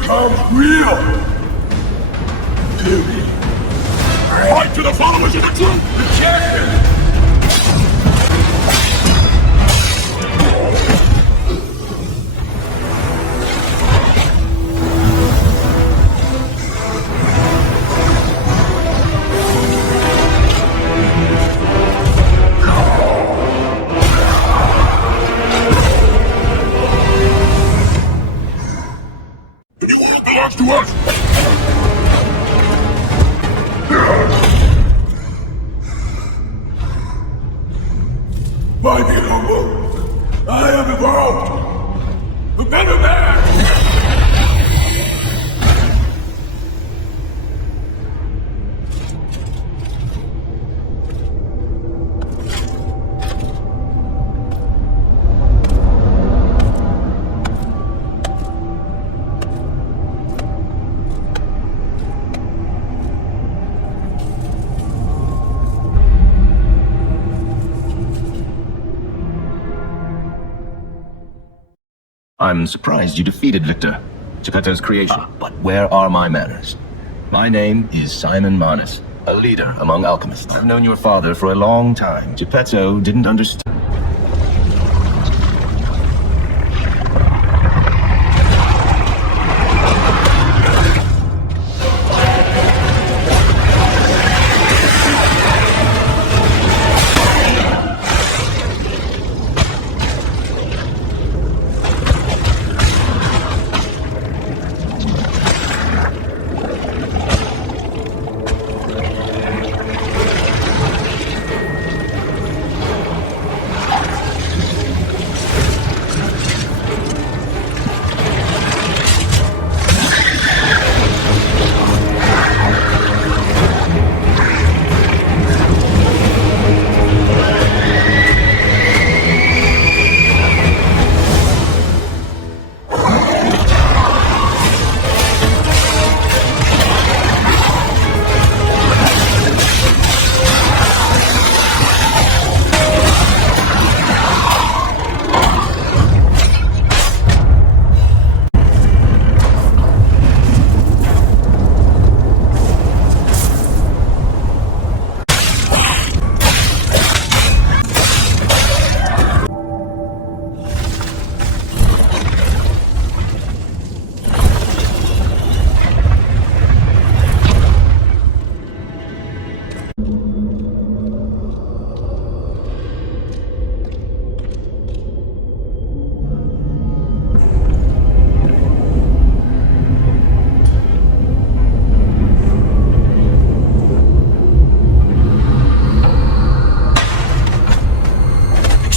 becomes real. Duty. Fight to the followers of the truth, the champion. To us! My people, I have evolved! A better man! I'm surprised you defeated Victor, Geppetto's creation. But where are my manners? My name is Simon Marnus, a leader among alchemists. I've known your father for a long time. Geppetto didn't understand.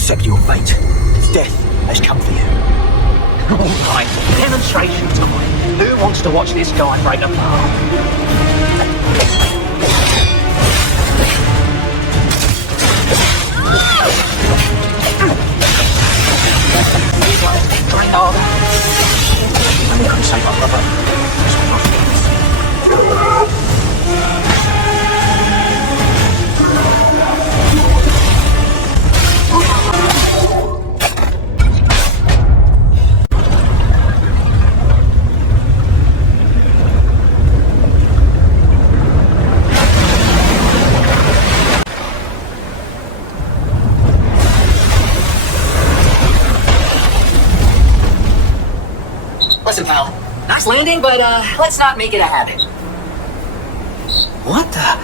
Accept your fate. Death has come for you. All right, demonstration time. Who wants to watch this guy break apart? I'm going to save my brother. Listen, pal. Nice landing, but let's not make it a habit. What the?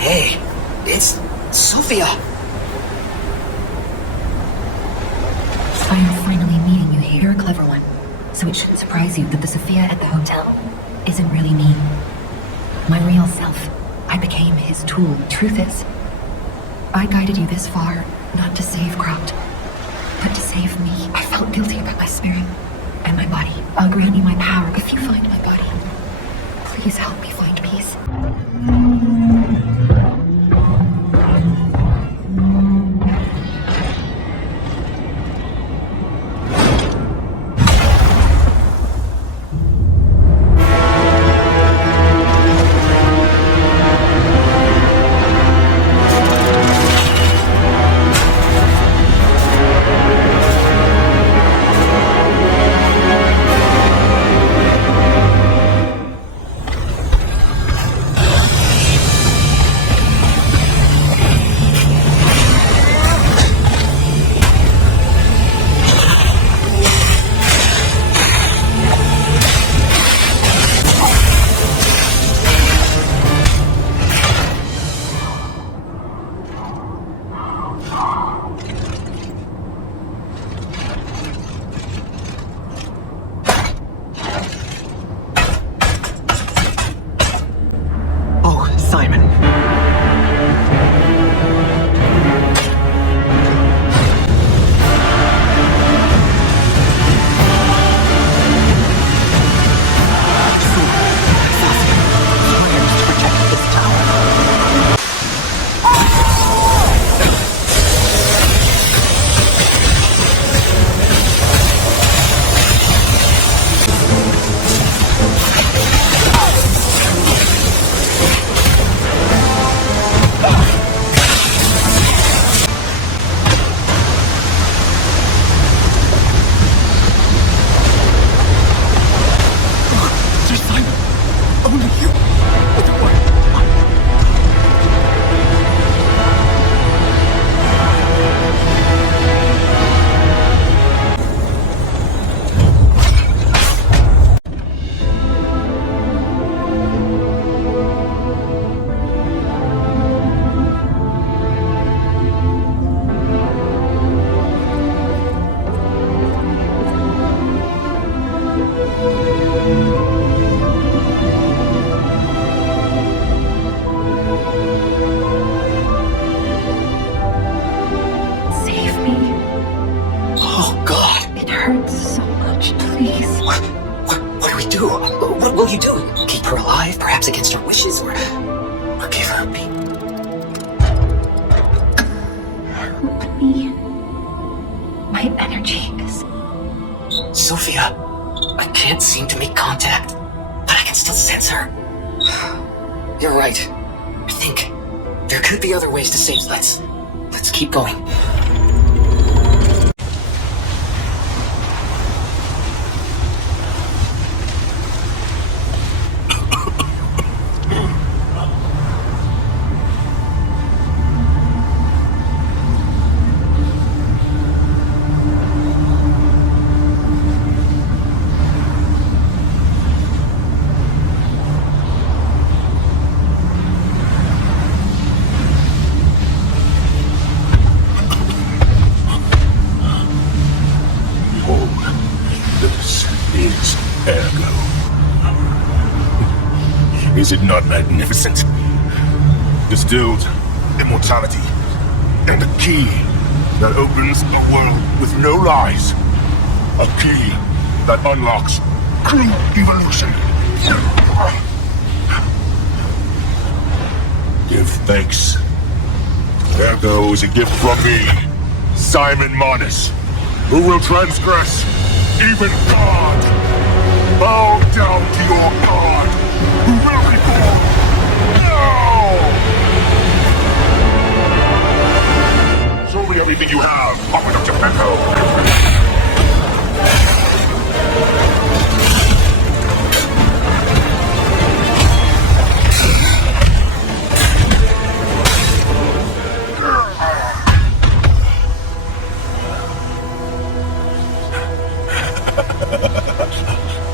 Hey, it's Sophia. I am finally meeting you here. You're a clever one, so it shouldn't surprise you that the Sophia at the hotel isn't really me. My real self. I became his tool. Truth is, I guided you this far, not to save Krat, but to save me. I felt guilty about my spirit and my body. I'll grant you my power if you find my body. Please help me find peace. Simon. Save me. Oh, God. It hurts so much, please. What do we do? What will you do? Keep her alive, perhaps against her wishes, or give her me? Help me. My energy is... Sophia, I can't seem to make contact, but I can still sense her. You're right. I think there could be other ways to save. Let's keep going. Is it not magnificent? Distilled immortality, and a key that opens a world with no lies. A key that unlocks true evolution. Give thanks. There goes a gift from me, Simon Manus, who will transgress even God. Bow down to your God, who will be born now! Show me everything you have, Papa Dr. Pecco.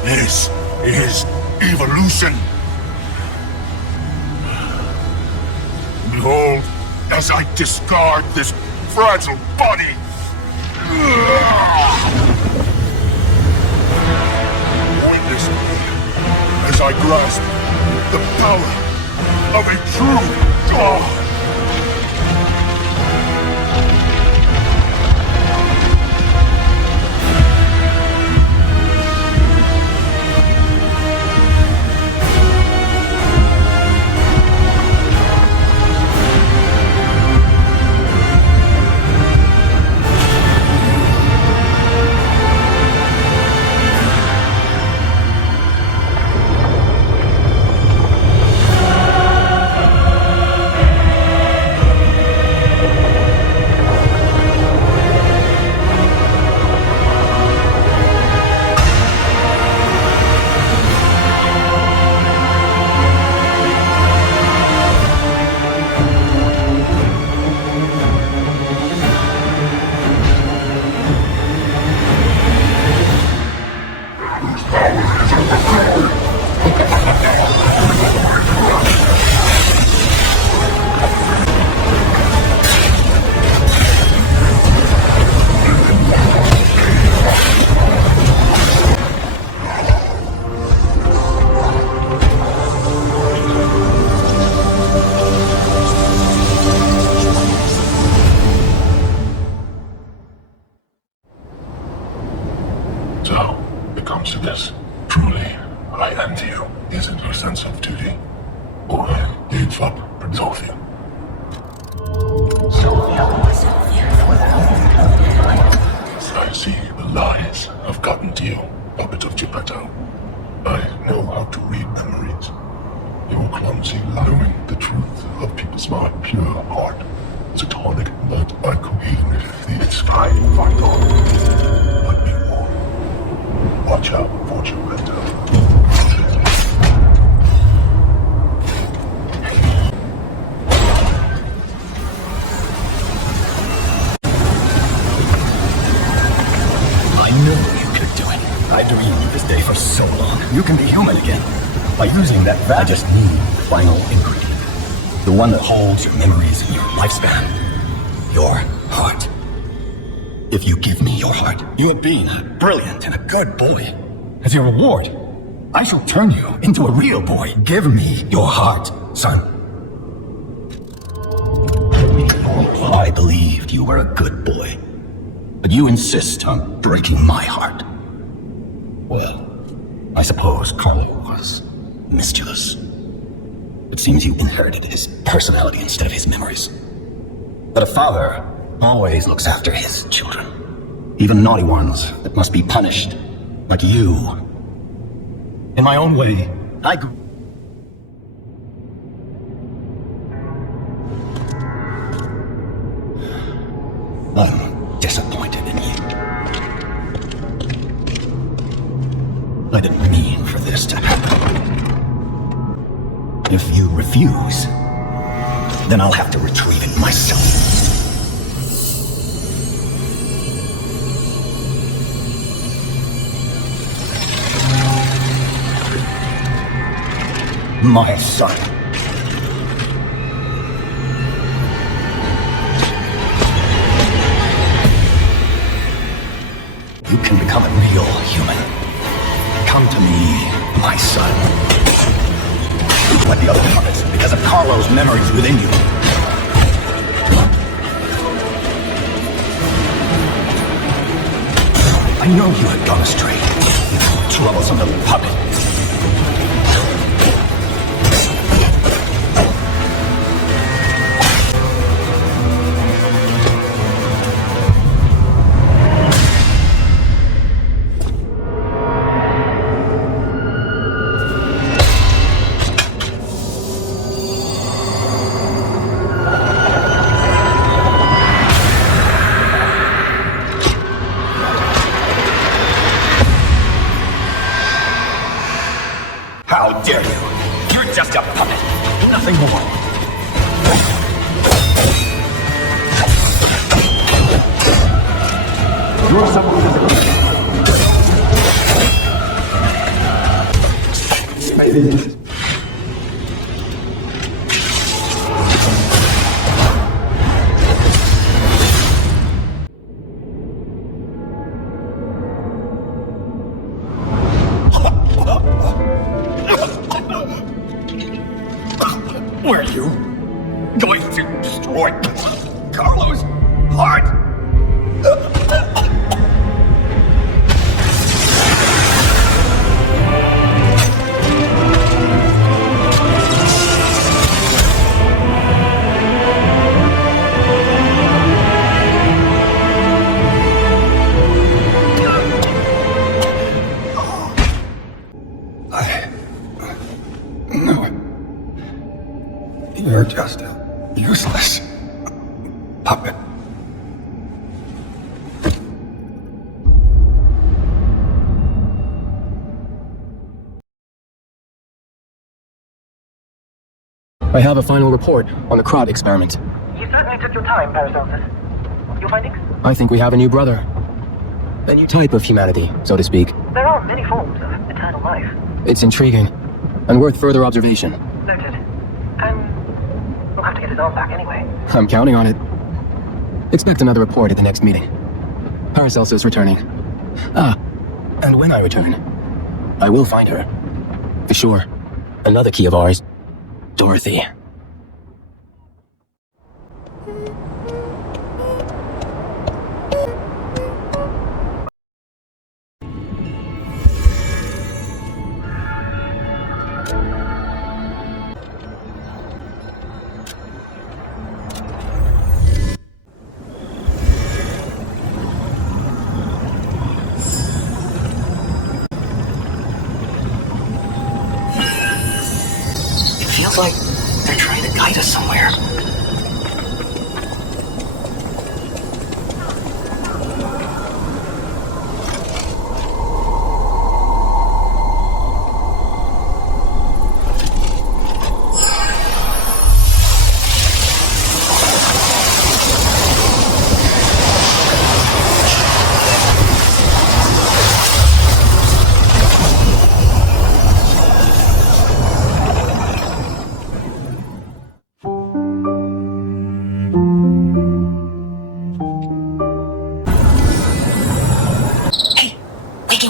This is evolution. Behold, as I discard this fragile body. Witness me as I grasp the power of a true God. sense of duty. Or gave up for Sophia. I see the lies have gotten to you, puppet of Geppetto. I know how to read memories. Your clumsy knowing the truth of people's mind, pure heart, is a tonic that I queen the sky vital. But be warned. Watch out for Geppetto. I know you could do it. I dreamed of this day for so long. You can be human again. By using that, I just need the final ingredient. The one that holds your memories and your lifespan. Your heart. If you give me your heart, you have been a brilliant and a good boy. As your reward, I shall turn you into a real boy. Give me your heart, son. I believed you were a good boy. But you insist on breaking my heart. Well, I suppose Carlo was mischievous. It seems you inherited his personality instead of his memories. But a father always looks after his children. Even naughty ones that must be punished, like you. In my own way, I grew. I'm disappointed in you. I didn't mean for this to happen. If you refuse, then I'll have to retrieve it myself. My son. You can become a real human. Come to me, my son. Like the other puppets, because of Carlo's memories within you. I know you had gone astray. You troublesome little puppet. How dare you? You're just a puppet. Nothing more. You're someone who doesn't. Were you going to destroy Carlo's heart? No. You're just a useless puppet. I have a final report on the Krat experiment. You certainly took your time, Paracelsus. Your findings? I think we have a new brother. A new type of humanity, so to speak. There are many forms of eternal life. It's intriguing, and worth further observation. Noted. And we'll have to get his arm back anyway. I'm counting on it. Expect another report at the next meeting. Paracelsus returning. And when I return, I will find her. For sure. Another key of ours. Dorothy. Looks like they're trying to guide us somewhere.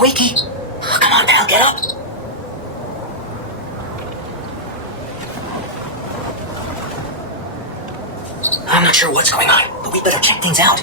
Wakey! Oh, come on, pal, get up! I'm not sure what's going on, but we better check things out.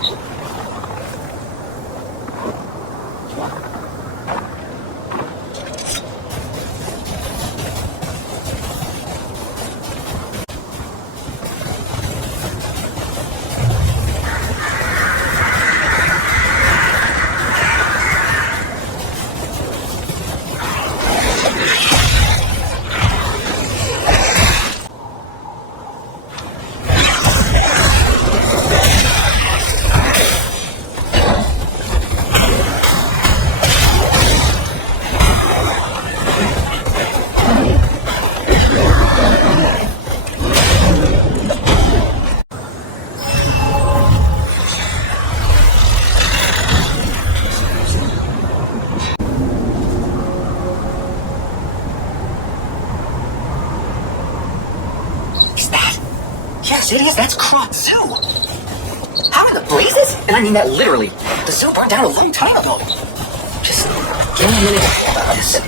Yes, it is. That's Krat Zoo. How in the blazes? And I mean that literally. The zoo burned down a long time ago. Just give me a minute about this.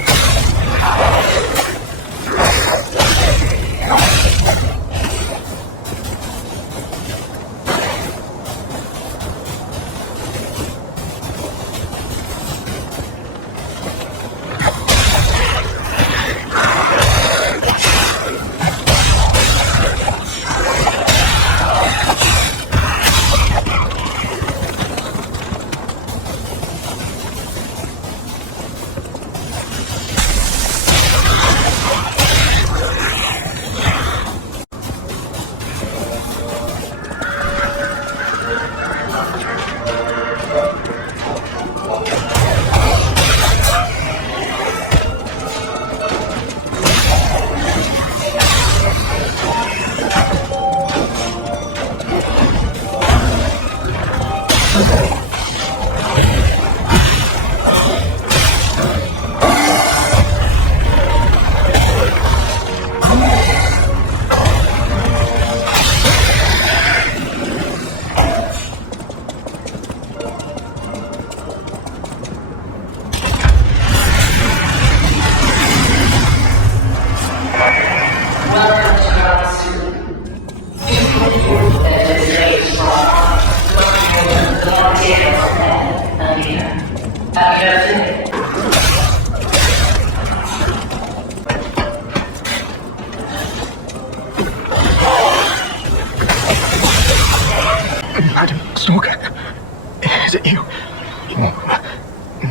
Is it you?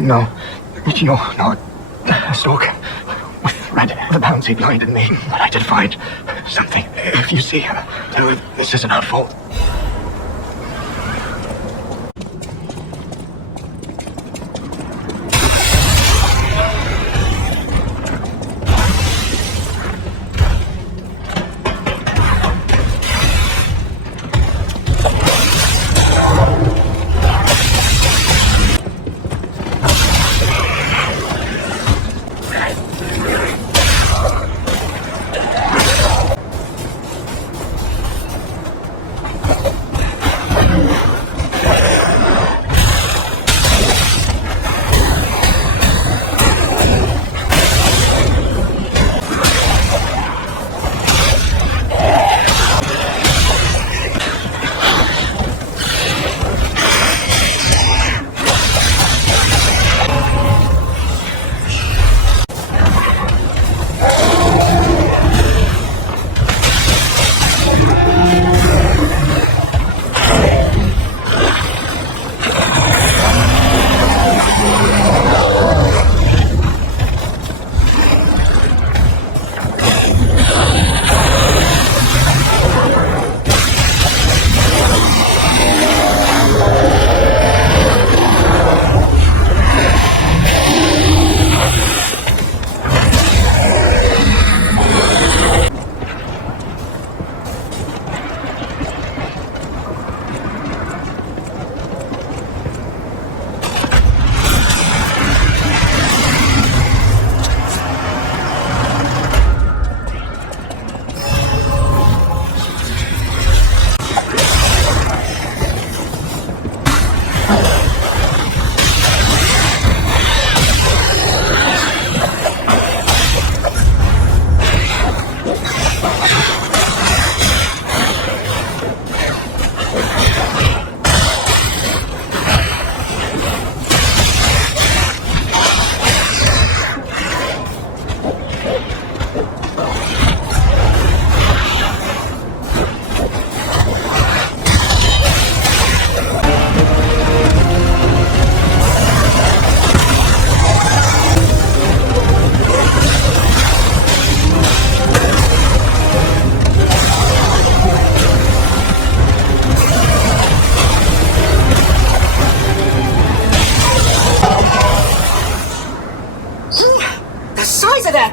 No. Stalker. With red the bounty blinded me, but I did find something. If you see her, tell her this isn't her fault.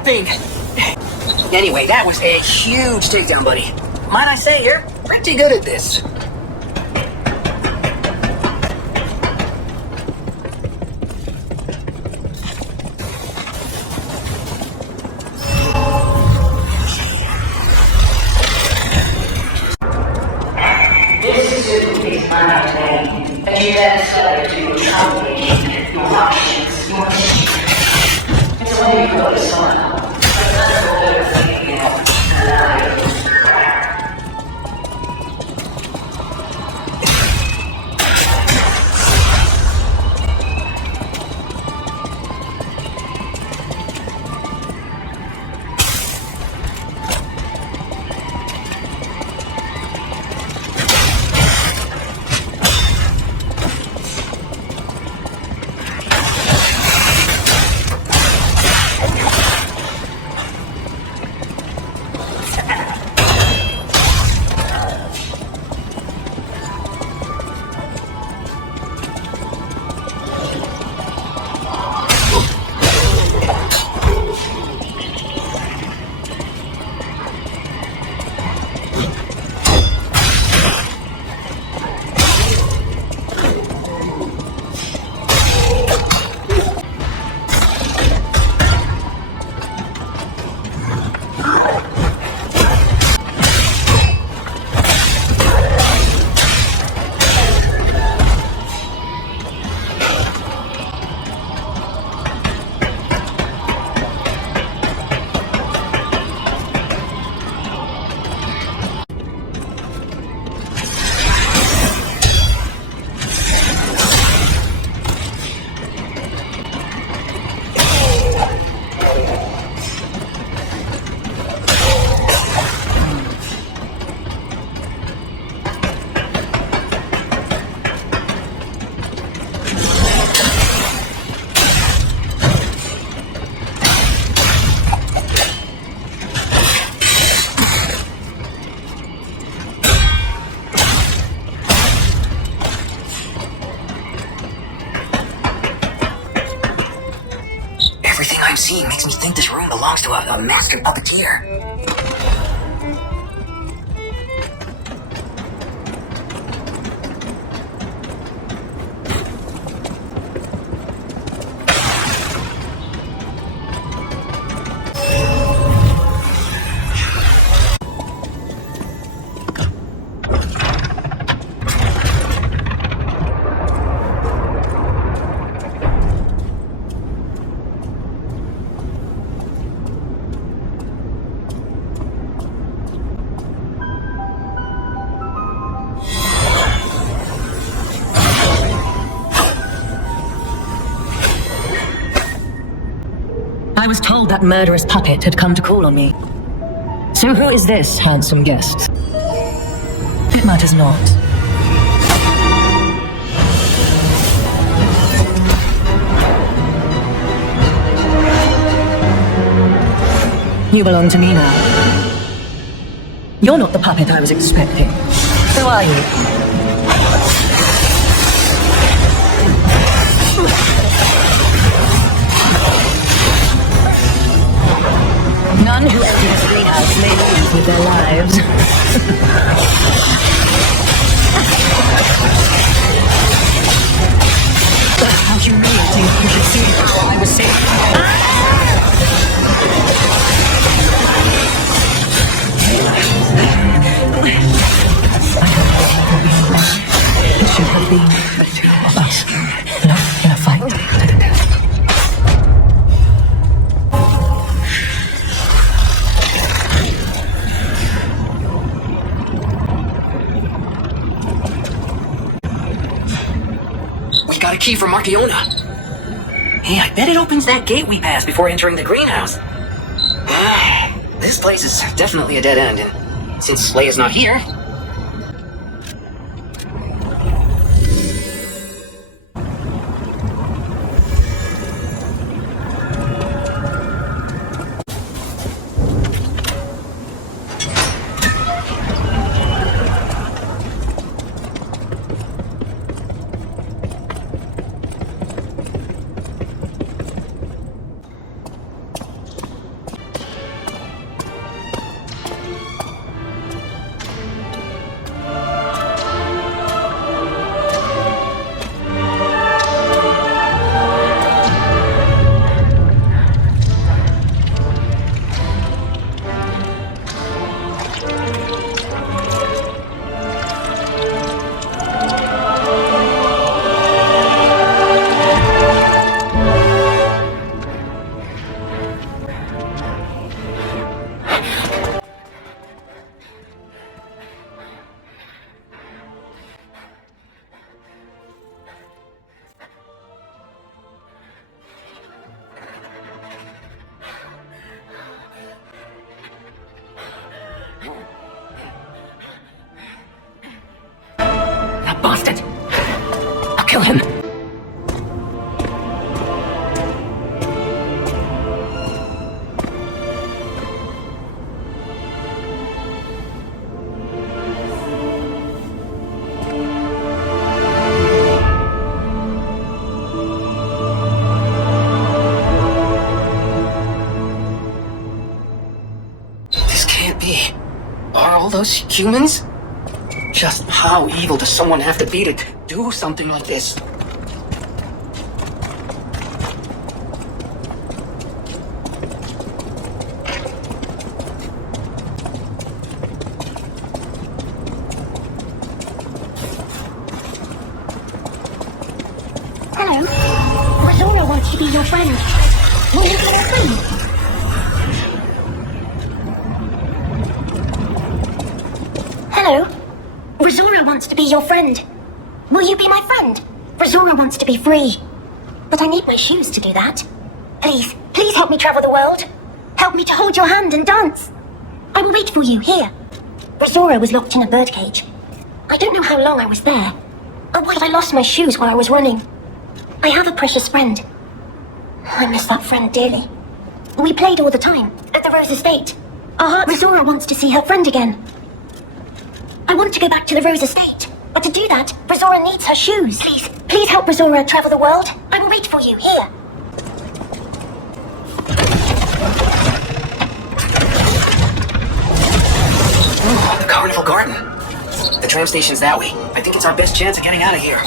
that thing! Anyway, that was a huge takedown, buddy. Might I say, you're pretty good at this. This suit is my name, and you transfer to your company, your options, your secrets. It's a way you go to someone. Everything I'm seeing makes me think this room belongs to a master puppeteer. I was told that murderous puppet had come to call on me. So who is this handsome guest? It matters not. You belong to me now. You're not the puppet I was expecting. Who are you? None who enter this greenhouse may leave with their lives. How humiliating you should see how I was saved. It should have been us, left in a fight to the death. Got a key from Marciona. Hey, I bet it opens that gate we passed before entering the greenhouse. This place is definitely a dead end, and since Leia's not here... can't be. Are all those humans? Just how evil does someone have to be to do something like this? Hello. Rosora wants to be your friend. Will you be my friend? Hello. Rosora wants to be your friend. Will you be my friend? Rosora wants to be free. But I need my shoes to do that. Please, please help me travel the world. Help me to hold your hand and dance. I will wait for you here. Rosora was locked in a birdcage. I don't know how long I was there. Or what if I lost my shoes while I was running? I have a precious friend. I miss that friend dearly. We played all the time, at the Rose Estate. Rosora wants to see her friend again. I want to go back to the Rose Estate. But to do that, Rosora needs her shoes. Please, please help Rosora travel the world. I will wait for you here. Ooh, the Carnival Garden. The tram station's that way. I think it's our best chance of getting out of here.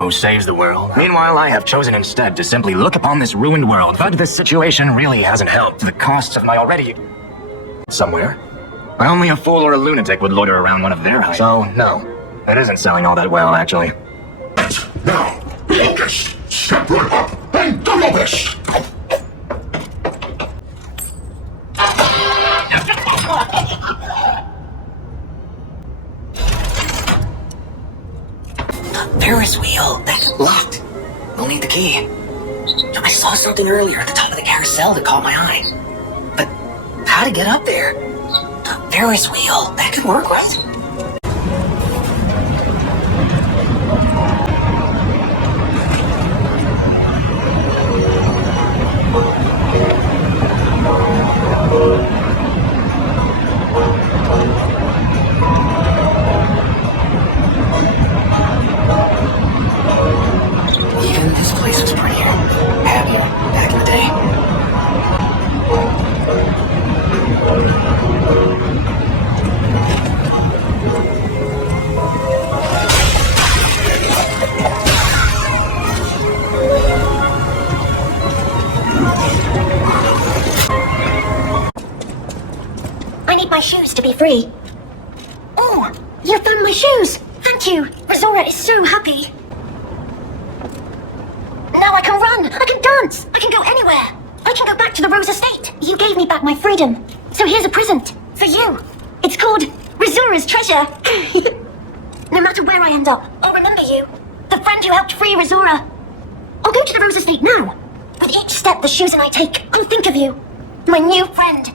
Who saves the world? Meanwhile, I have chosen instead to simply look upon this ruined world. But this situation really hasn't helped. The costs of my already... somewhere. Only a fool or a lunatic would loiter around one of their heights. So, no. It isn't selling all that well, actually. Now, Locust, step right up and do your best. Ferris wheel. That's locked. We'll need the key. I saw something earlier at the top of the carousel that caught my eye. But how to get up there? The Ferris wheel. That could work, right? Even this place was pretty happier back in the day. need my shoes to be free. Oh, you found my shoes! Thank you! Rosora is so happy. Now I can run! I can dance! I can go anywhere! I can go back to the Rose Estate! You gave me back my freedom. So here's a present. For you. It's called Rosora's Treasure. No matter where I end up, I'll remember you. The friend who helped free Rosora. I'll go to the Rose Estate now. With each step the shoes and I take, I'll think of you. My new friend.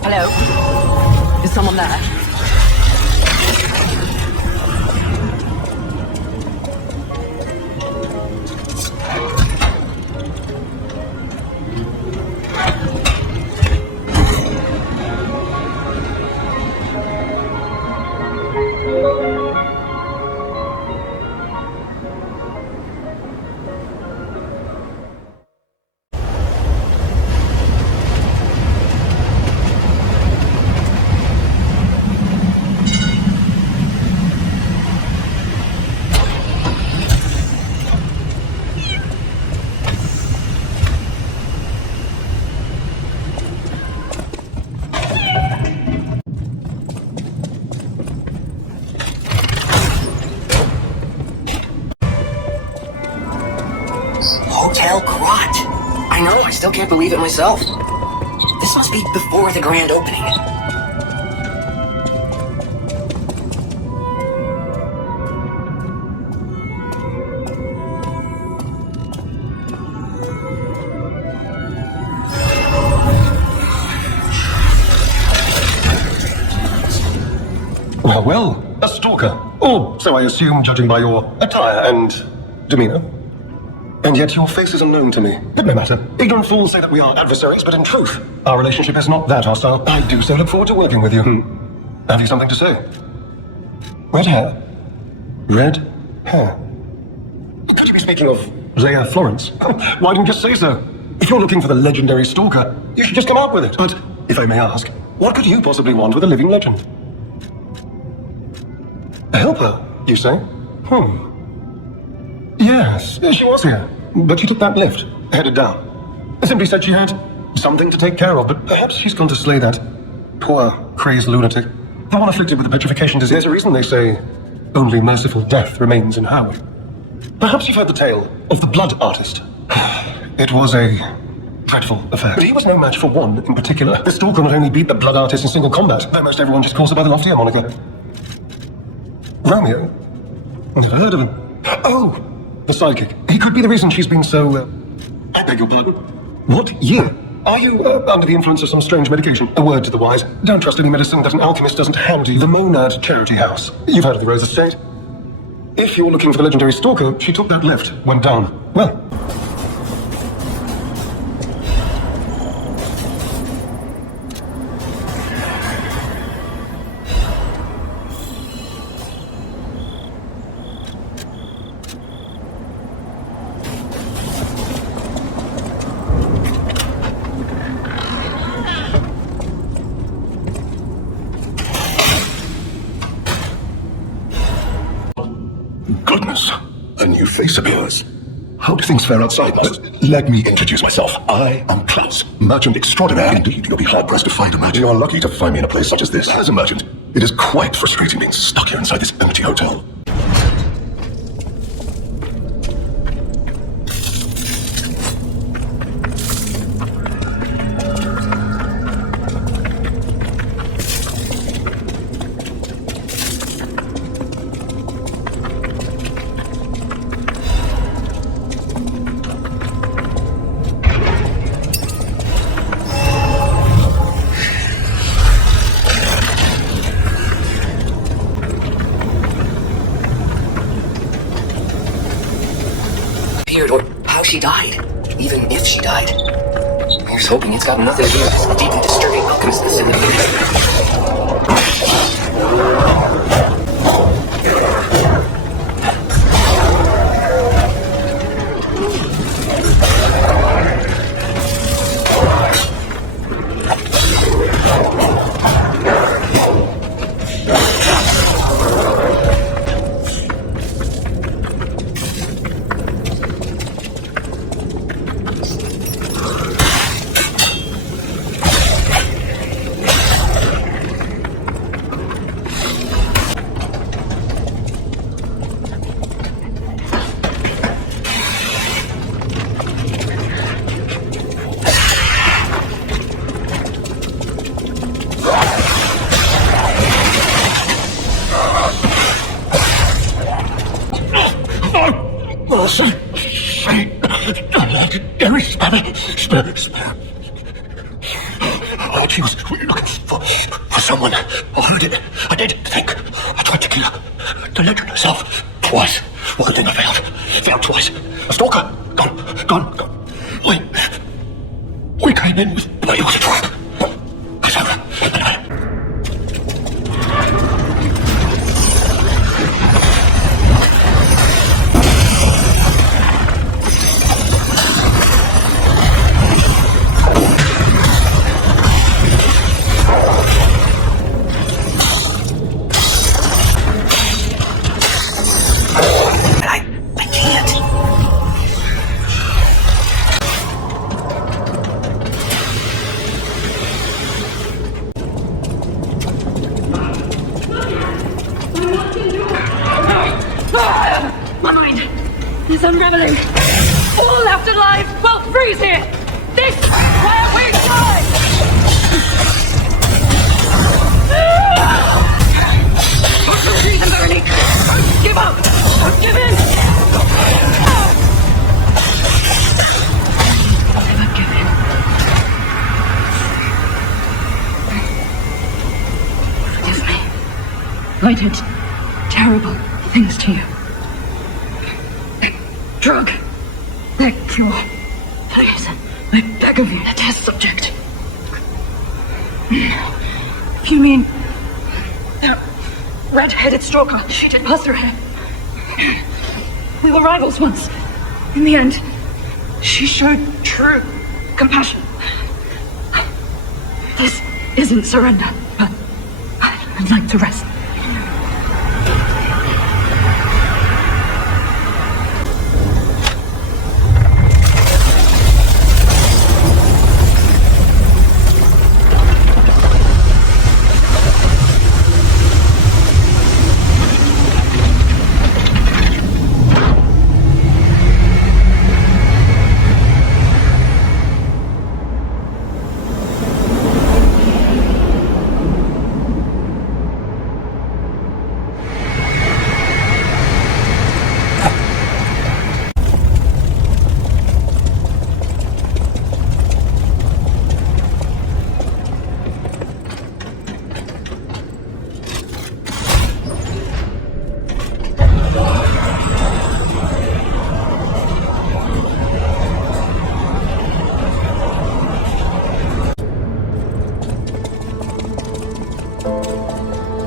Hello? Is someone there? Hotel Krat. I know, I still can't believe it myself. This must be before the grand opening. Well, a stalker. Or so I assume, judging by your attire and demeanor. And yet your face is unknown to me. But no matter. Ignorant fools say that we are adversaries, but in truth, our relationship is not that hostile. I do so look forward to working with you. Have you something to say? Red hair? Red hair? Could you be speaking of Leia Florence? Why didn't you say so? If you're looking for the legendary stalker, you should just come out with it. But, if I may ask, what could you possibly want with a living legend? A helper, you say? Yes, she was here, but she took that lift, headed down. Simply said she had something to take care of, but perhaps she's gone to slay that poor, crazed lunatic. The one afflicted with the petrification disease. There's a reason they say only merciful death remains in Howie. Perhaps you've heard the tale of the blood artist. It was a dreadful affair. But he was no match for one in particular. The stalker not only beat the blood artist in single combat, though most everyone just calls her by the loftier moniker. Romeo? Never heard of him. Oh! The sidekick. He could be the reason she's been so, I beg your pardon. What year? Are you under the influence of some strange medication? A word to the wise. Don't trust any medicine that an alchemist doesn't hand you. The Monad Charity House. You've heard of the Rose Estate. If you're looking for the legendary stalker, she took that lift, went down. Well. Goodness, a new face appears. How do things fare outside? Let me introduce myself. I am Klaus, merchant extraordinaire. Indeed, you'll be hard-pressed to find a merchant. You are lucky to find me in a place such as this. As a merchant, it is quite frustrating being stuck here inside this empty hotel. Or how she died. Even if she died. Here's hoping it's got nothing to do with this deep and disturbing alchemist that's in Oh, she was looking for someone. I heard it. I did think. I tried to kill her. The legend herself. Twice. One thing I failed. Failed twice. A stalker. Gone. Wait. We came in with... It was a trap. Cassandra and I... is unraveling. All left alive will freeze here. This is where we die. Freeze and burning. Don't give up. Don't give in. Never give in. Forgive me. I did terrible things to you. Drug. That cure. Please, I beg of you, a test subject. If you mean that red-headed stalker, she did pass her hair. We were rivals once. In the end, she showed true compassion. This isn't surrender, but I'd like to rest.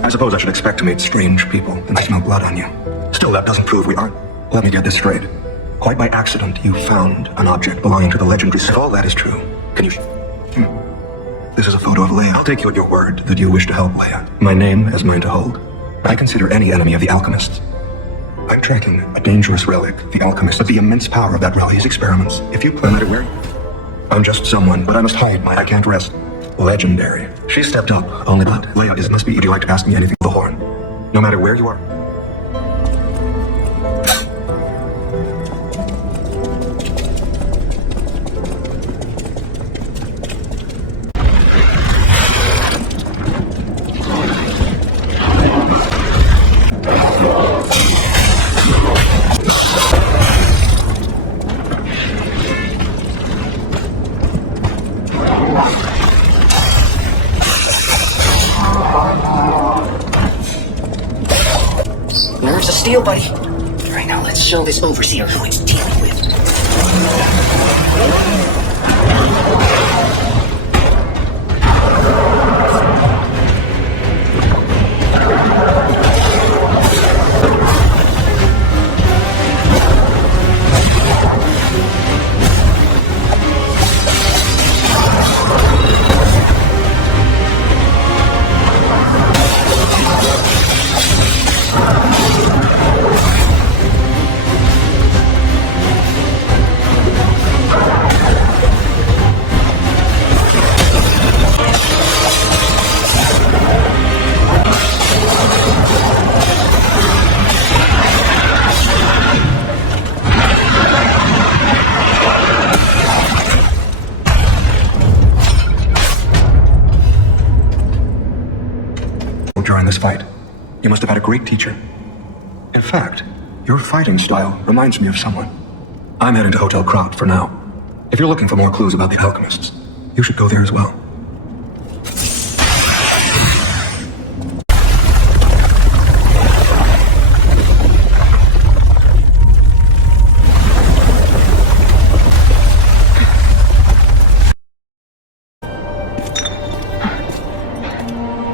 I suppose I should expect to meet strange people and smell blood on you. Still, that doesn't prove we aren't. Let me get this straight. Quite by accident, you found an object belonging to the legendary... If all that is true, can you... This is a photo of Leia. I'll take you at your word that you wish to help Leia. My name is mine to hold. I consider any enemy of the alchemists. I'm tracking a dangerous relic, the alchemist, but the immense power of that relic is experiments. If you plan it where... I'm just someone, but I must hide my... I can't rest. Legendary. She stepped up, only not. Leia, it must be. Would you like to ask me anything? The horn. No matter where you are. Steel, buddy. Right now, let's show this overseer who it's dealing with. fight. You must have had a great teacher. In fact, your fighting style reminds me of someone. I'm heading to Hotel Krat for now. If you're looking for more clues about the alchemists, you should go there as well.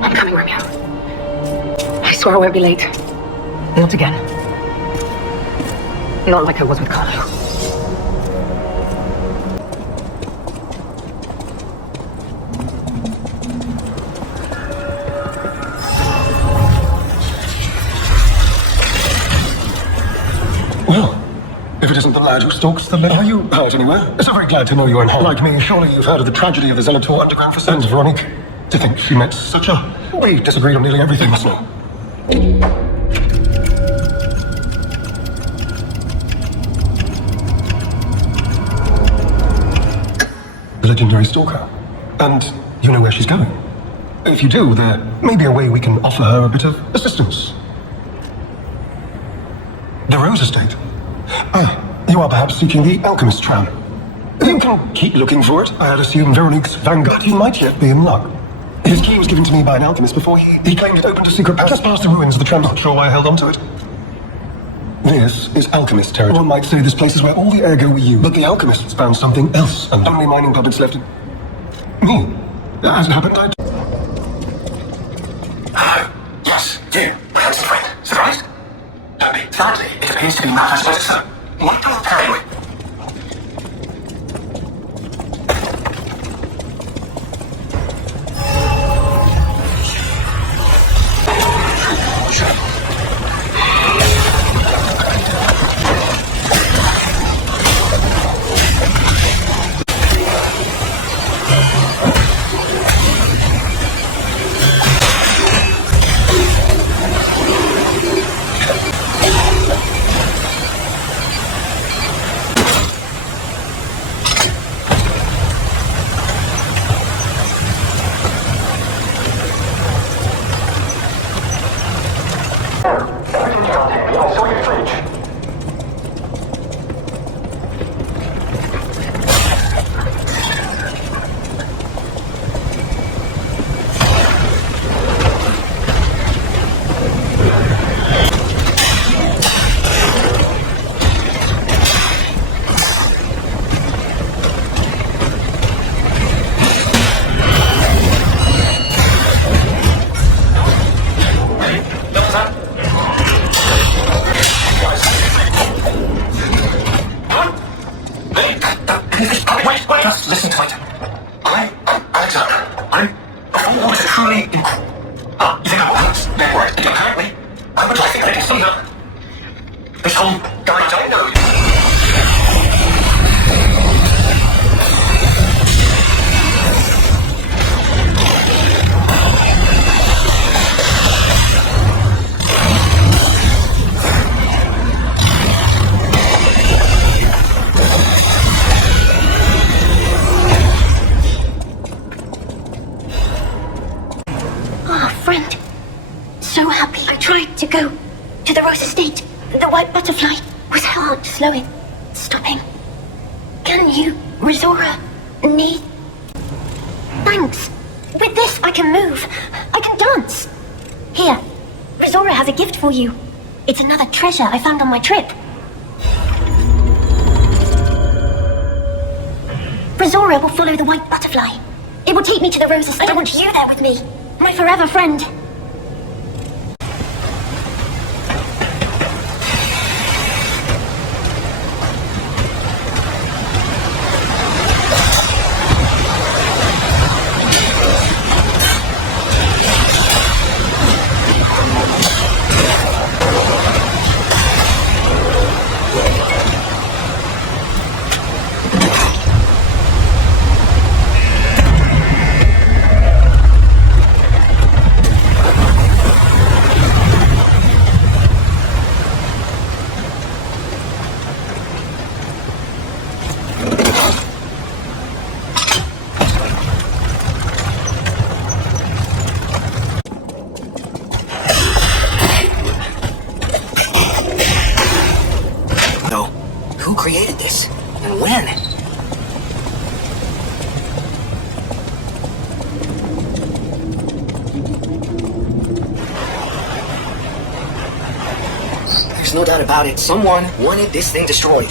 I'm coming, Romeo. I swear I won't be late. Not again. Not like I was with Carlo. Well, if it isn't the lad who stalks the lady, are you hurt anywhere? So very glad to know you're unharmed. Like me, surely you've heard of the tragedy of the Zelator underground facade. And Veronique, to think she met such a... We disagreed on nearly everything, must know. The legendary stalker. And you know where she's going. If you do, there may be a way we can offer her a bit of assistance. The Rose Estate. You are perhaps seeking the Alchemist Tram. You can keep looking for it. I had assumed Veronique's vanguard. He might yet be in luck. His key was given to me by an alchemist before he claimed it opened a secret passage just past the ruins of the tram. Not sure why I held on to it. This is alchemist territory. One might say this place is where all the ergo we use. But the alchemists found something else, and only mining puppets left in... Me. As it happened, Yes, you. Perhaps a friend. Is that right? No, thirdly, it appears to be manifest so. What do you carry with? Just listen to it. Alexander, I'm truly incredible. You think I'm nuts? Don't worry. Apparently, I would like to think see that. This whole guy don't know. So happy. I tried to go to the Rose Estate. The white butterfly was hard, slowing, stopping. Can you, Resora, need... Thanks. With this, I can move. I can dance. Here, Resora has a gift for you. It's another treasure I found on my trip. Resora will follow the white butterfly. It will take me to the Rose Estate. I want you there with me. My forever friend. no doubt about it. Someone wanted this thing destroyed.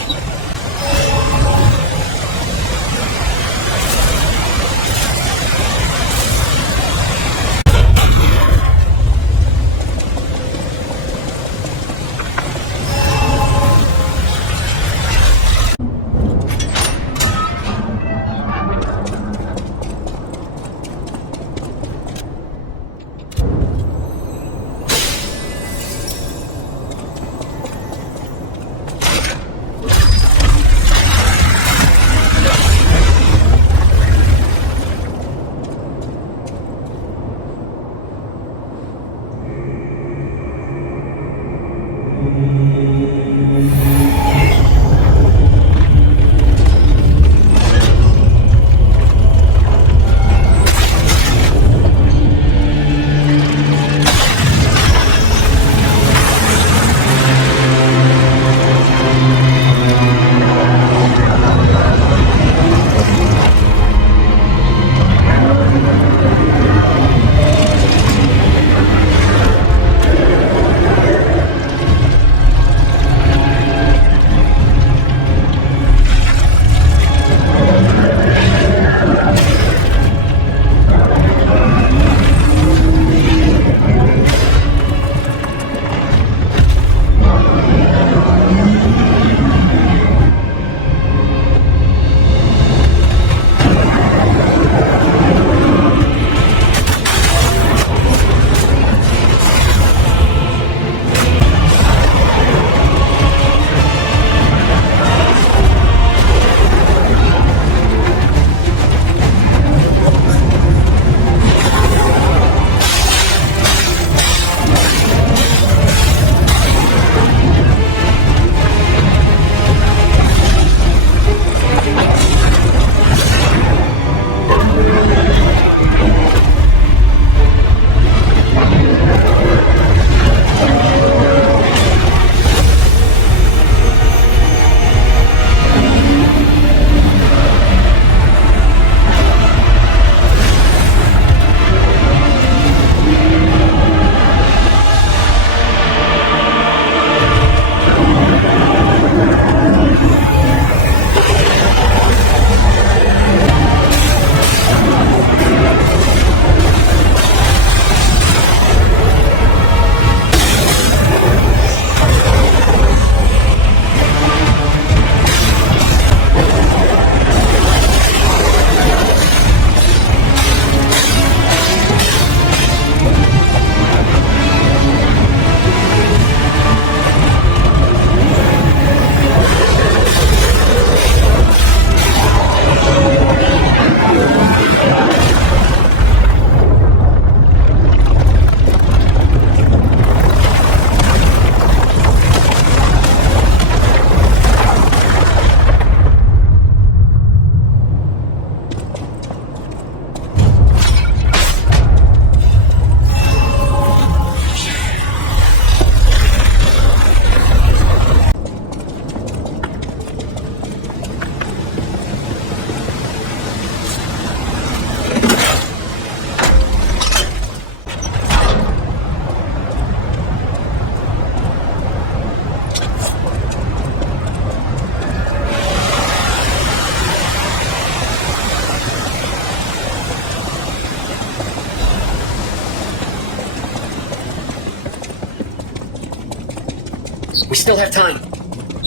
We still have time.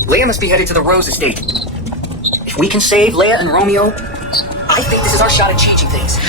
Leia must be headed to the Rose estate. If we can save Leia and Romeo, I think this is our shot at changing things.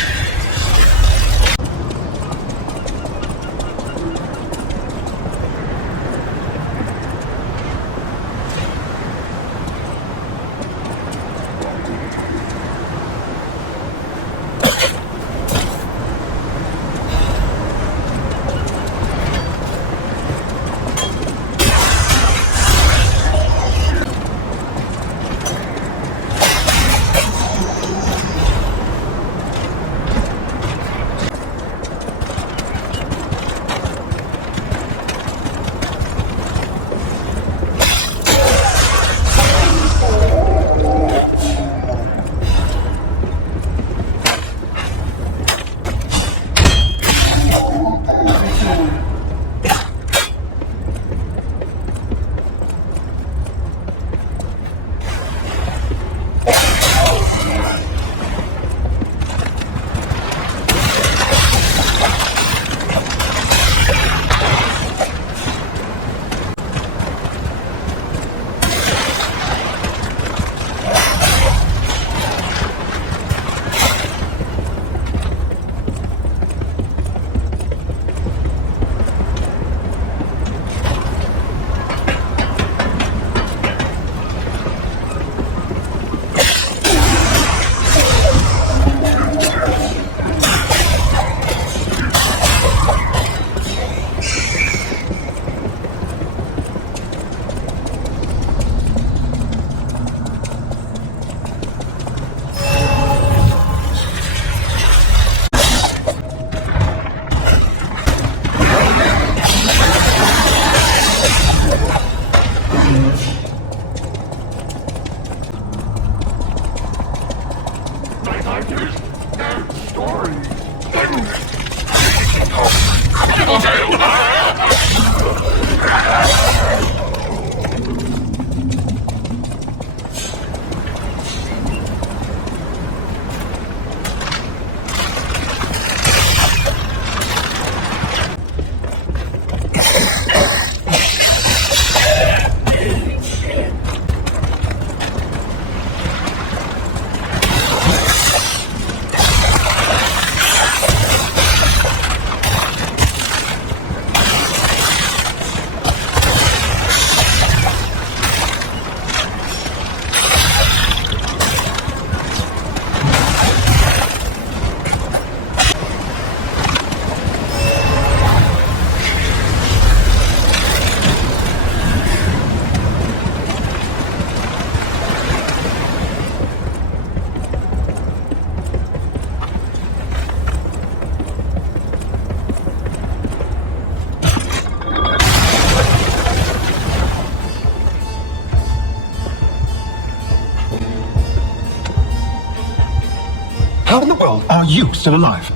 How in the world are you still alive?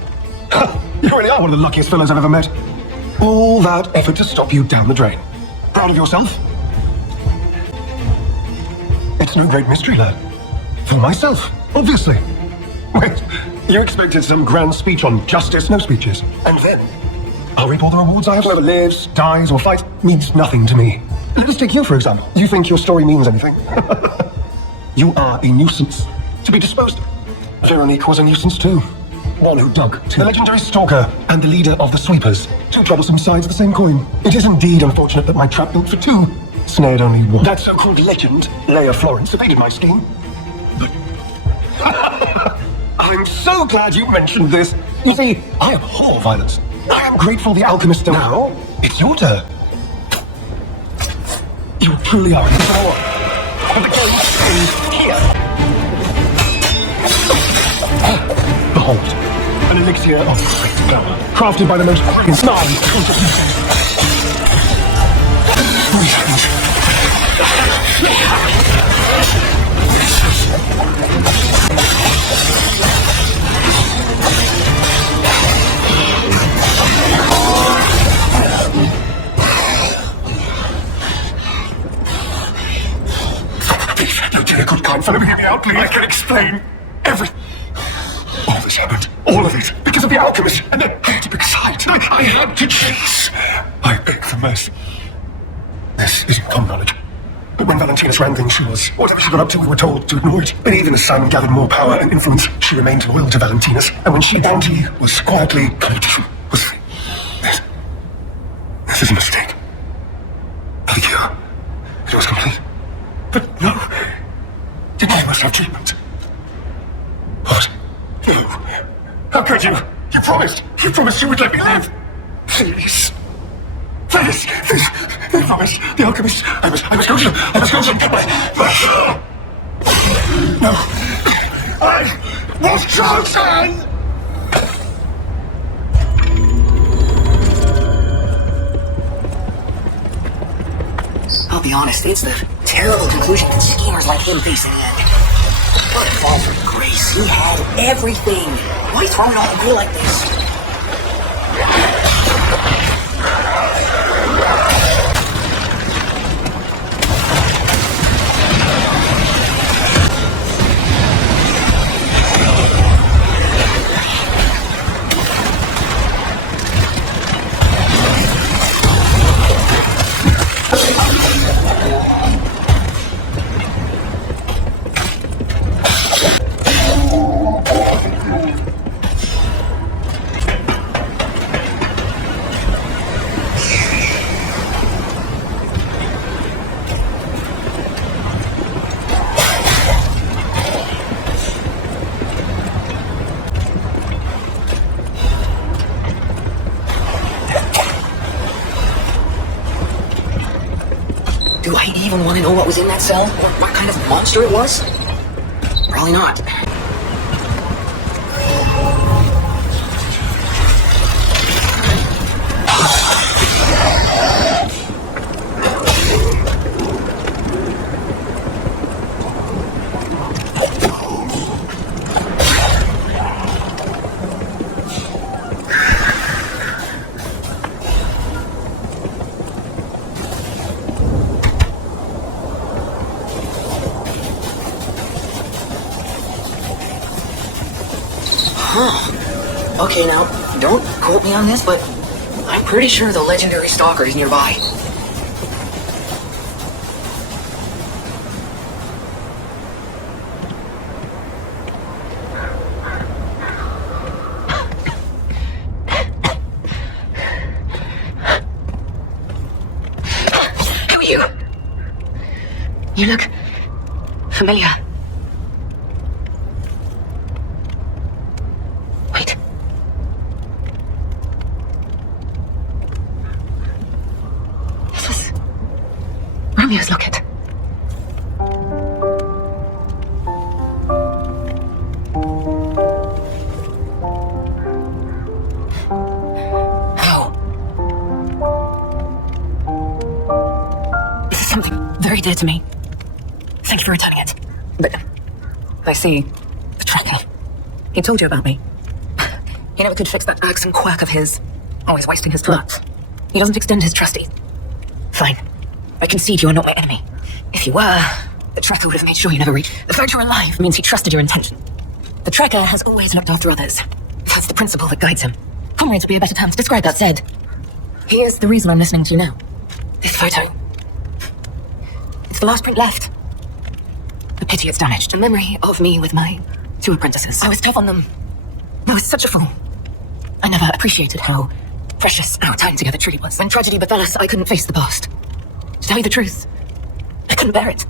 You really are one of the luckiest fellows I've ever met. All that effort to stop you down the drain. Proud of yourself? It's no great mystery, lad. For myself, obviously. Wait, you expected some grand speech on justice? No speeches. And then, I'll reap all the rewards I have. Whoever lives, dies, or fights means nothing to me. Let us take you, for example. You think your story means anything? You are a nuisance, to be disposed of. Veronique was a nuisance too. One who dug to the legendary stalker and the leader of the sweepers. Two troublesome sides of the same coin. It is indeed unfortunate that my trap built for two snared only one. That so-called legend, Leia Florence, evaded my scheme. But I'm so glad you mentioned this. You see, I abhor violence. I am grateful the alchemist don't. Now, it's your turn. You truly are in power. And the game is here. Behold, an elixir of great power, crafted by the most brilliant minds. Lieutenant, good kind fellow, hear me out, please. I can explain everything. All this happened, all of it, because of the alchemist and the hectic sight I had to chase. I beg for mercy. This isn't common knowledge. But when Valentinus ran things, she was, whatever she got up to, we were told to ignore it. But even as Simon gathered more power and influence, she remained loyal to Valentinus. And when she found he was quietly politician, was free. This is a mistake. Thank you. It was complete. But no. Then I must have treatment. What? No. How could you? You promised. You promised you would let me live. Please. Please. Please. You promised. The alchemist. I must go to them. I must go to them. No. I was chosen! I'll be honest, it's the terrible conclusion that schemers like him face in the end. What a fall from grace. He had everything. Why throw it all away like this? Do I even want to know what was in that cell? Or what kind of monster it was? Probably not. Huh. Okay, now, don't quote me on this, but I'm pretty sure the legendary stalker is nearby. Who are you? You look familiar. Wait. This is Romeo's locket. How? This is something very dear to me. Thank you for returning it. But I see the tracker. He told you about me. He never could fix that irksome quirk of his, always wasting his flux. He doesn't extend his trust. Fine. I concede you are not my enemy. If you were, the tracker would have made sure you never reached. The fact you're alive means he trusted your intention. The tracker has always looked after others. That's the principle that guides him. Comrades would be a better term to describe that said. He is the reason I'm listening to you now. This photo. It's the last print left. A pity it's damaged. A memory of me with my 2 apprentices. I was tough on them. I was such a fool. I never appreciated how precious our time together truly was. When tragedy befell us, I couldn't face the past. To tell you the truth, I couldn't bear it.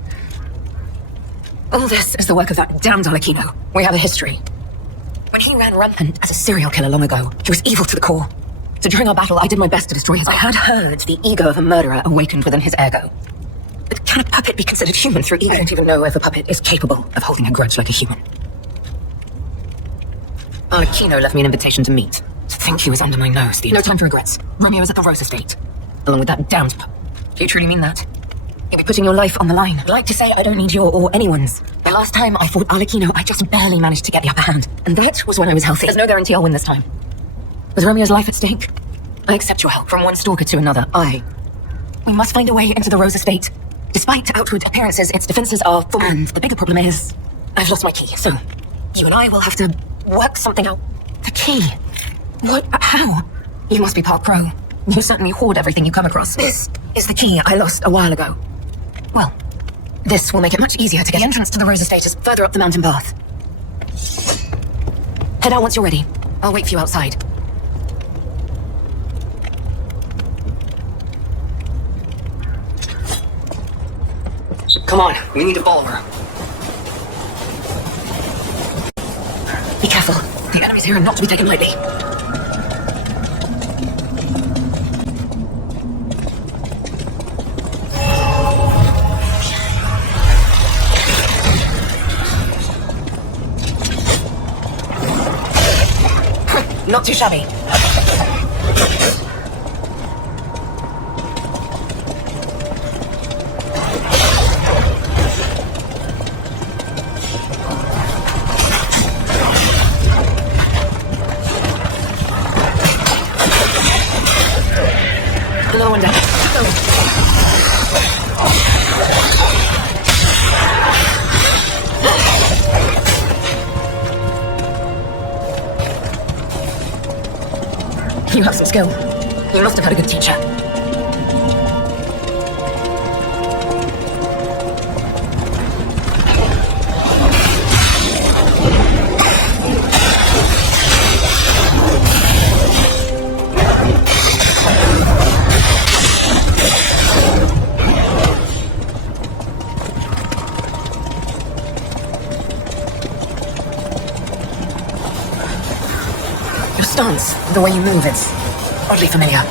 All this is the work of that damned Arlecchino. We have a history. When he ran rampant as a serial killer long ago, he was evil to the core. So during our battle, I did my best to destroy his. I had heard the ego of a murderer awakened within his ergo. But can a puppet be considered human through ego? I don't even know if a puppet is capable of holding a grudge like a human. Arlecchino left me an invitation to meet. To think he was under my nose. No time for regrets. Romeo is at the Rose estate. Along with that damned pup. Do you truly mean that? You'll be putting your life on the line. I'd like to say I don't need your or anyone's. The last time I fought Arlecchino, I just barely managed to get the upper hand. And that was when I was healthy. There's no guarantee I'll win this time. With Romeo's life at stake, I accept your help. From one stalker to another, we must find a way into the Rose estate. Despite outward appearances, its defenses are full. And the bigger problem is, I've lost my key. So, you and I will have to work something out. The key? What? How? You must be part pro. You certainly hoard everything you come across. This is the key I lost a while ago. Well, this will make it much easier to get. The entrance to the Rose estate is further up the mountain path. Head out once you're ready. I'll wait for you outside. Come on, we need to follow her. Be careful. The enemies here are not to be taken lightly. Not too shabby. Another one down. Go. You have some skill. You must have had a good teacher. Your stance, the way you move, it's oddly familiar.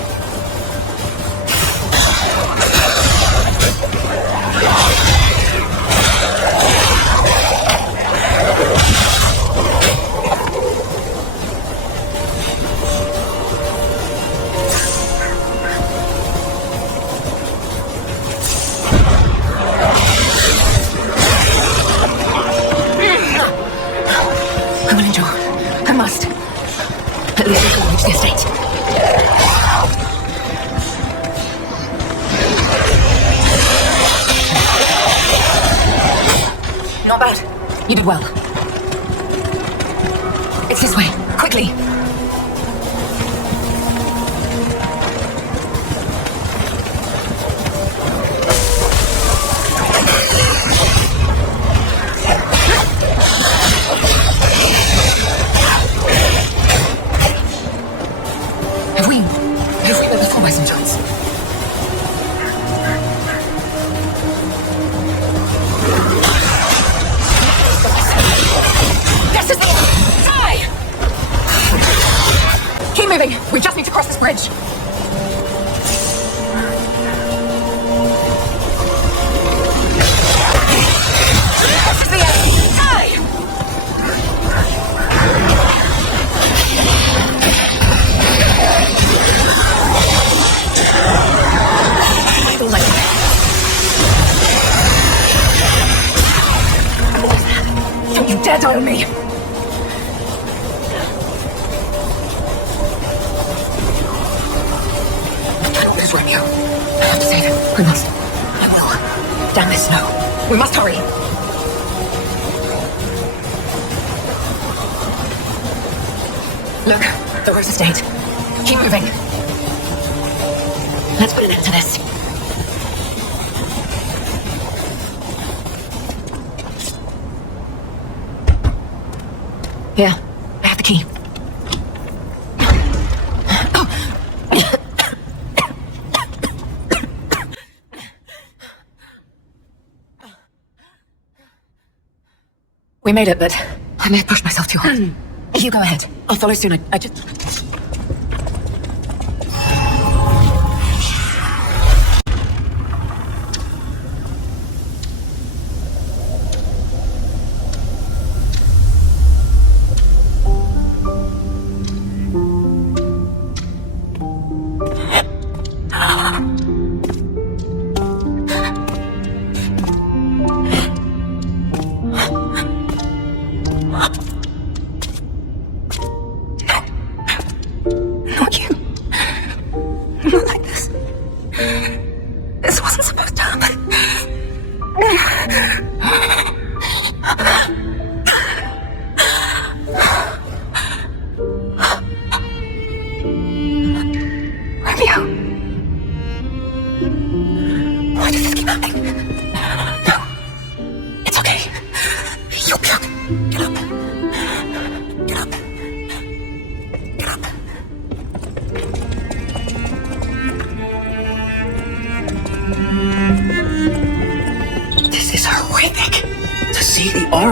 I will endure. I must. At least until I reach the estate. Not bad. You did well. It's this way. Quickly. Have we been before by some chance? This is the end! Die! Keep moving. We just need to cross this bridge. This is the end! Die! Don't let me. Don't you dare die on me! There's Romeo. I have to save him. I must. I will. Damn this snow. We must hurry. Look, the Rose Estate. Keep moving. Let's put an end to this. Here, I have the key. We made it, but I may have pushed myself too hard. You go ahead. I'll follow soon. I just...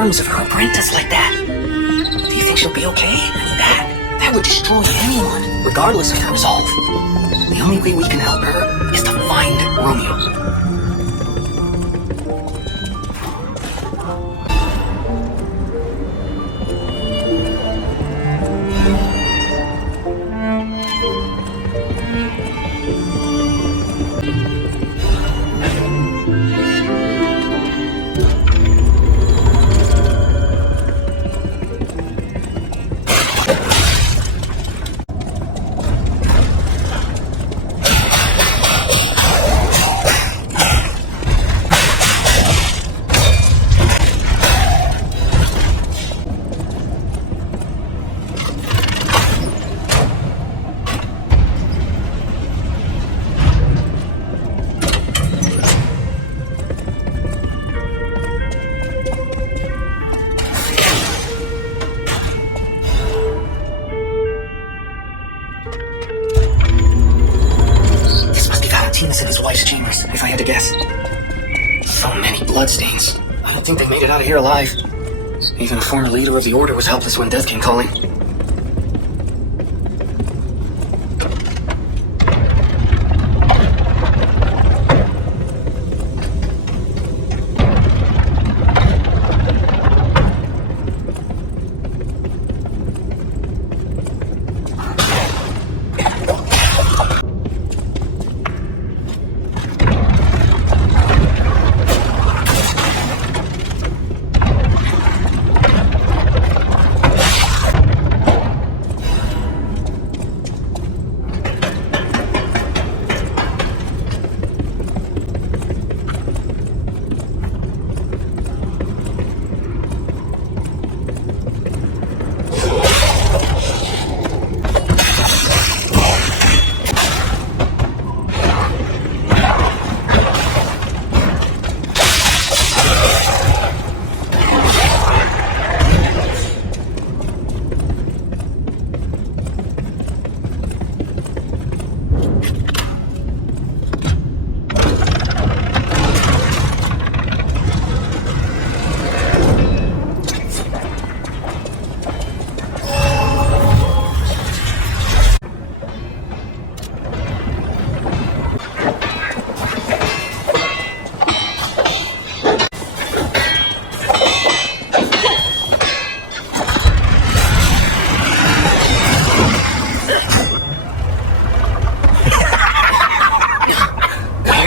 Of her apprentice like that. Do you think she'll be okay? That would destroy anyone, regardless of her resolve. The only way we can help her is to find Romeo. If I had to guess. So many bloodstains. I don't think they made it out of here alive. Even a former leader of the Order was helpless when death came calling.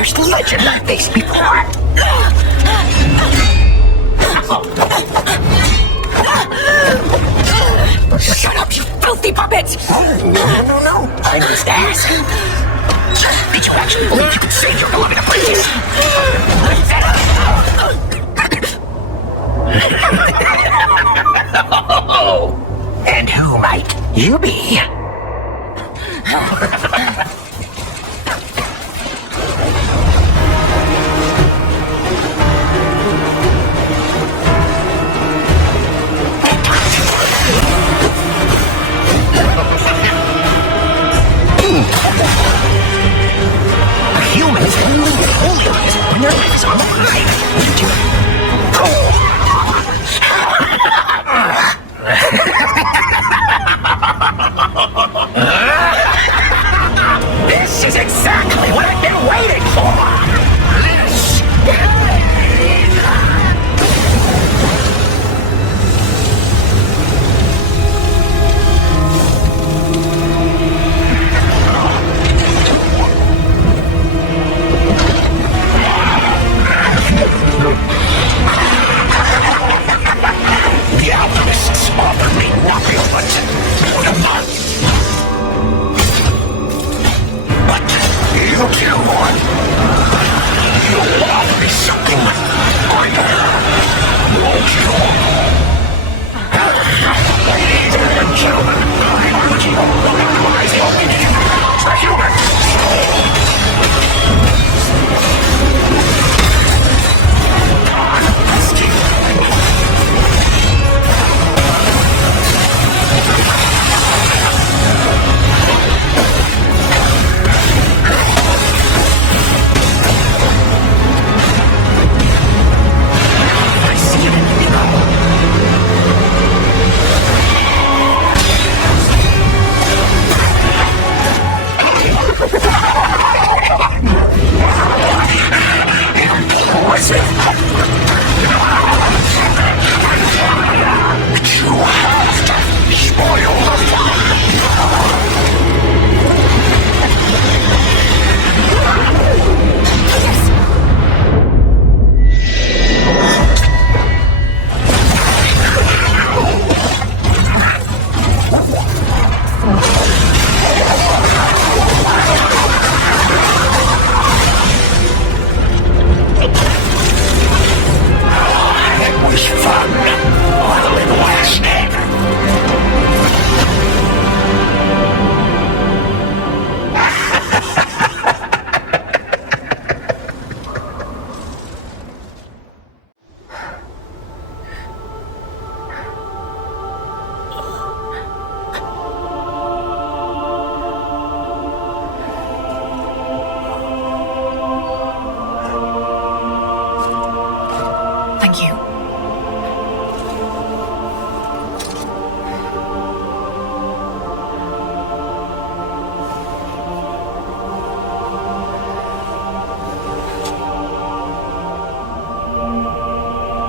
There's legend of these before. Shut up, you filthy puppet! No. I must ask. Did you actually believe you could save your beloved apprentice? And who might you be? Humans only realize when their lives are alive. This is exactly what I've been waiting for. The alchemists offer me nothing but you two, you'll offer me something greater, won't you? Ladies and gentlemen, Arlecchino Boss, the human.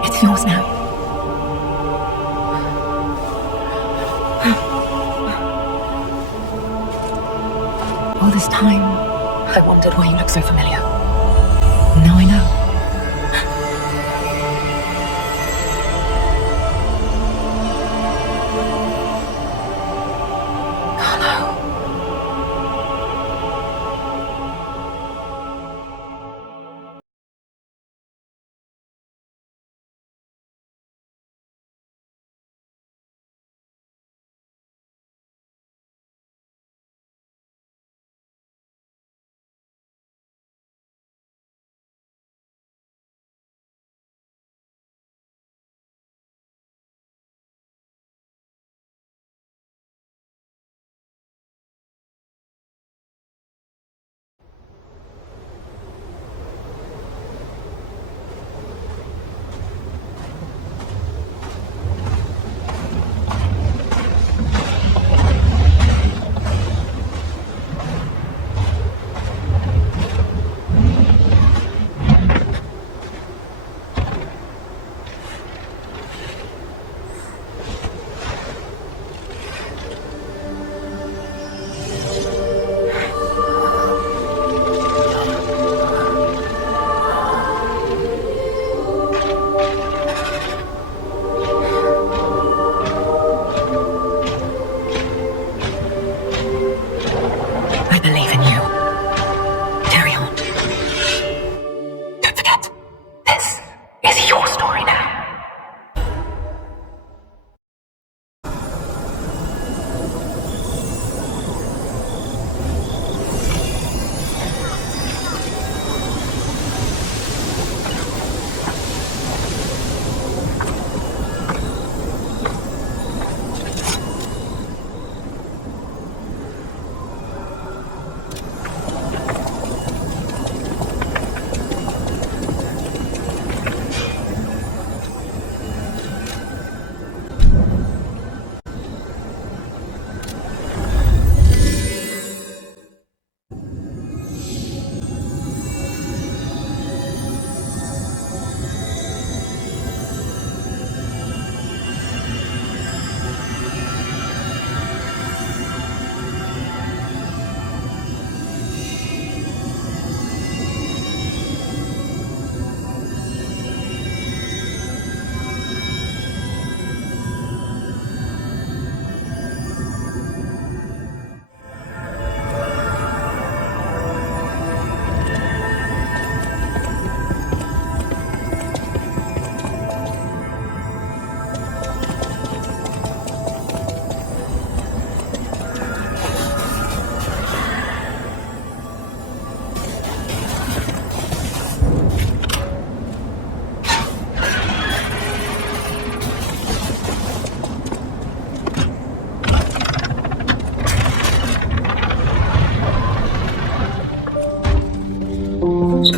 It's yours now. All this time, I wondered why you look so familiar. Now I know.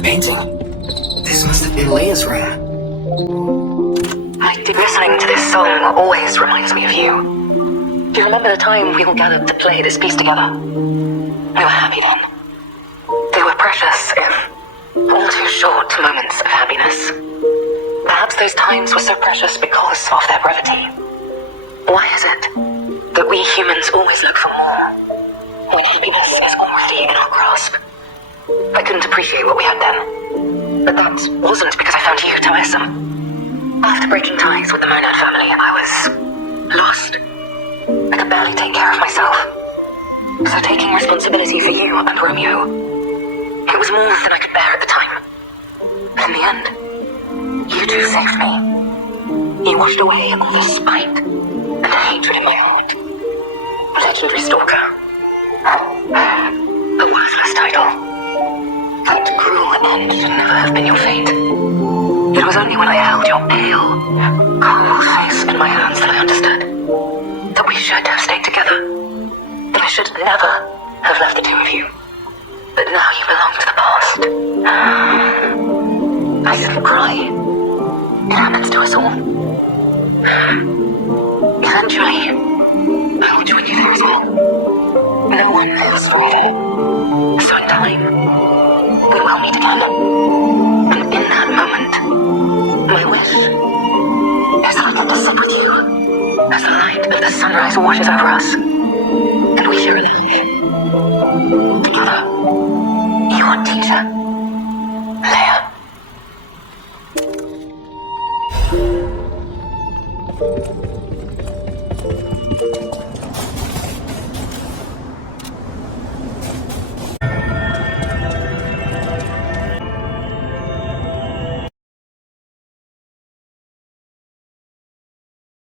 painting. This must have been Leia's room. Listening to this song always reminds me of you. Do you remember the time we all gathered to play this piece together? We were happy then. They were precious, all too short moments of happiness. Perhaps those times were so precious because of their brevity. Why is it that we humans always look for more when happiness is already in our grasp? I couldn't appreciate what we had then, but that wasn't because I found you tiresome. After breaking ties with the Monad family, I was lost. I could barely take care of myself. So taking responsibility for you and Romeo, it was more than I could bear at the time. But in the end, you two saved me. You washed away all the spite and hatred in my heart. Legendary Stalker. The worthless title. That cruel end should never have been your fate. It was only when I held your pale, cold face in my hands that I understood that we should have stayed together. That I should never have left the two of you. But now you belong to the past. I didn't cry. It happens to us all. Eventually, I will join you there as well. No one lives forever. So in time, we will meet again. And in that moment, my wish is that I get to sit with you as the light of the sunrise washes over us, and we share alive. Together, your teacher, Leia.